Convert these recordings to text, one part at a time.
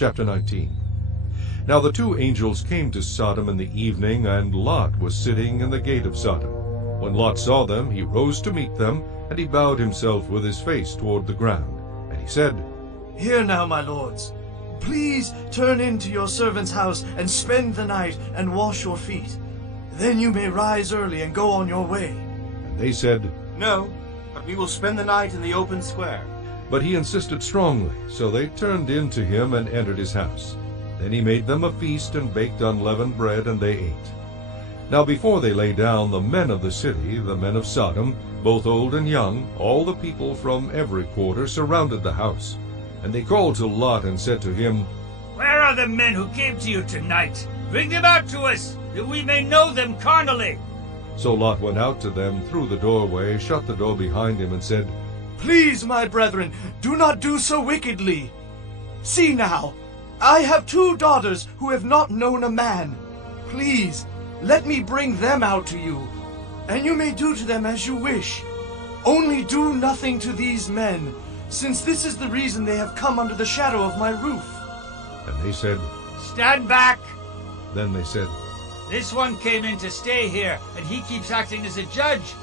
Chapter 19. Now the two angels came to Sodom in the evening, and Lot was sitting in the gate of Sodom. When Lot saw them, he rose to meet them, and he bowed himself with his face toward the ground. And he said, Hear now, my lords. Please turn into your servant's house and spend the night and wash your feet. Then you may rise early and go on your way. And they said, No, but we will spend the night in the open square. But he insisted strongly, so they turned in to him and entered his house. Then he made them a feast and baked unleavened bread, and they ate. Now before they lay down, the men of the city, the men of Sodom, both old and young, all the people from every quarter, surrounded the house. And they called to Lot and said to him, Where are the men who came to you tonight? Bring them out to us, that we may know them carnally. So Lot went out to them through the doorway, shut the door behind him, and said, Please, my brethren, do not do so wickedly. See now, I have 2 daughters who have not known a man. Please, let me bring them out to you, and you may do to them as you wish. Only do nothing to these men, since this is the reason they have come under the shadow of my roof. And they said, Stand back! Then they said, This one came in to stay here, and he keeps acting as a judge.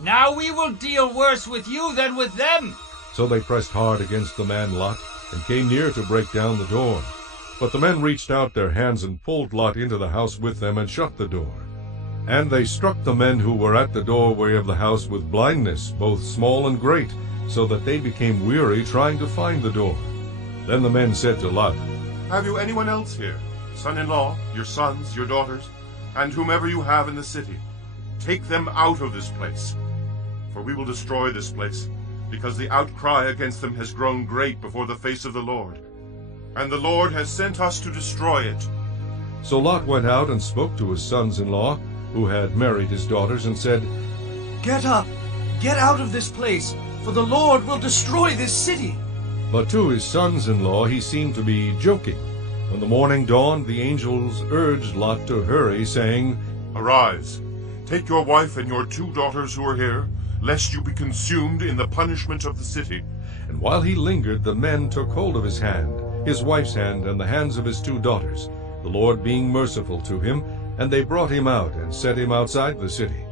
Now we will deal worse with you than with them. So they pressed hard against the man Lot, and came near to break down the door. But the men reached out their hands and pulled Lot into the house with them and shut the door. And they struck the men who were at the doorway of the house with blindness, both small and great, so that they became weary trying to find the door. Then the men said to Lot, Have you anyone else here, son-in-law, your sons, your daughters, and whomever you have in the city? Take them out of this place, for we will destroy this place, because the outcry against them has grown great before the face of the Lord. And the Lord has sent us to destroy it. So Lot went out and spoke to his sons-in-law, who had married his daughters, and said, Get up, get out of this place, for the Lord will destroy this city. But to his sons-in-law he seemed to be joking. When the morning dawned, the angels urged Lot to hurry, saying, Arise, take your wife and your 2 daughters who are here, lest you be consumed in the punishment of the city. And while he lingered, the men took hold of his hand, his wife's hand, and the hands of his 2 daughters, the Lord being merciful to him, and they brought him out and set him outside the city.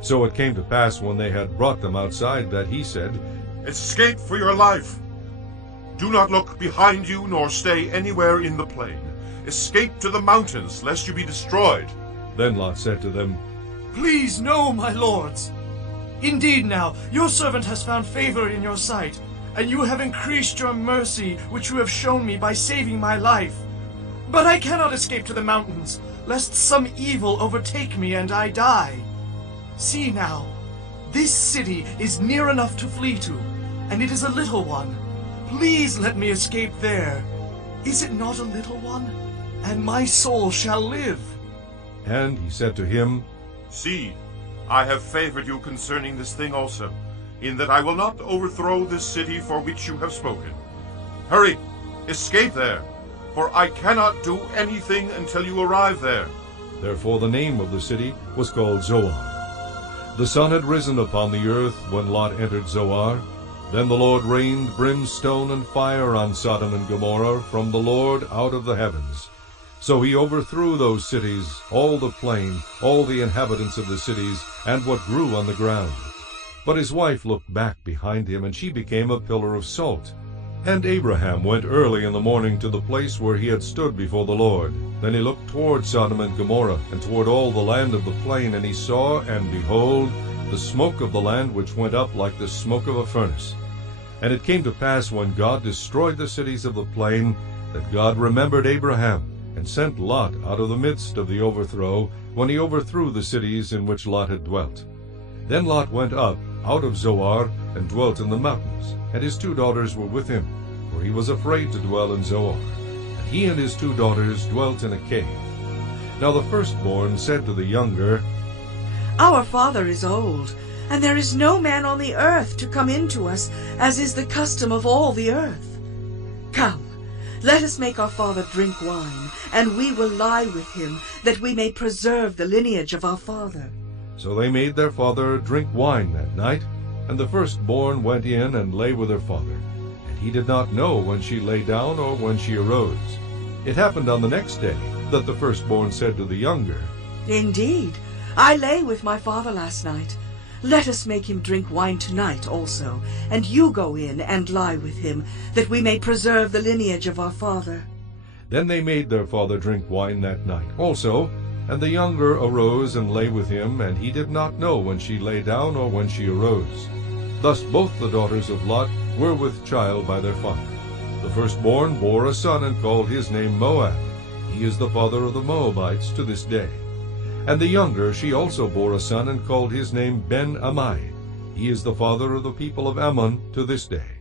So it came to pass, when they had brought them outside, that he said, Escape for your life. Do not look behind you, nor stay anywhere in the plain. Escape to the mountains, lest you be destroyed. Then Lot said to them, Please, no, my lords. Indeed now, your servant has found favor in your sight, and you have increased your mercy, which you have shown me by saving my life. But I cannot escape to the mountains, lest some evil overtake me and I die. See now, this city is near enough to flee to, and it is a little one. Please let me escape there. Is it not a little one? And my soul shall live. And he said to him, See, I have favored you concerning this thing also, in that I will not overthrow this city for which you have spoken. Hurry, escape there, for I cannot do anything until you arrive there. Therefore the name of the city was called Zoar. The sun had risen upon the earth when Lot entered Zoar. Then the Lord rained brimstone and fire on Sodom and Gomorrah from the Lord out of the heavens. So he overthrew those cities, all the plain, all the inhabitants of the cities, and what grew on the ground. But his wife looked back behind him, and she became a pillar of salt. And Abraham went early in the morning to the place where he had stood before the Lord. Then he looked toward Sodom and Gomorrah, and toward all the land of the plain, and he saw, and behold, the smoke of the land which went up like the smoke of a furnace. And it came to pass, when God destroyed the cities of the plain, that God remembered Abraham, and sent Lot out of the midst of the overthrow, when he overthrew the cities in which Lot had dwelt. Then Lot went up out of Zoar, and dwelt in the mountains, and his 2 daughters were with him, for he was afraid to dwell in Zoar. And he and his 2 daughters dwelt in a cave. Now the firstborn said to the younger, Our father is old, and there is no man on the earth to come in to us, as is the custom of all the earth. Come, let us make our father drink wine, and we will lie with him, that we may preserve the lineage of our father. So they made their father drink wine that night, and the firstborn went in and lay with her father. and he did not know when she lay down or when she arose. It happened on the next day that the firstborn said to the younger, Indeed, I lay with my father last night. Let us make him drink wine tonight also, and you go in and lie with him, that we may preserve the lineage of our father. Then they made their father drink wine that night also, and the younger arose and lay with him, and he did not know when she lay down or when she arose. Thus both the daughters of Lot were with child by their father. The firstborn bore a son and called his name Moab. He is the father of the Moabites to this day. And the younger she also bore a son and called his name Ben-Ammi. He is the father of the people of Ammon to this day.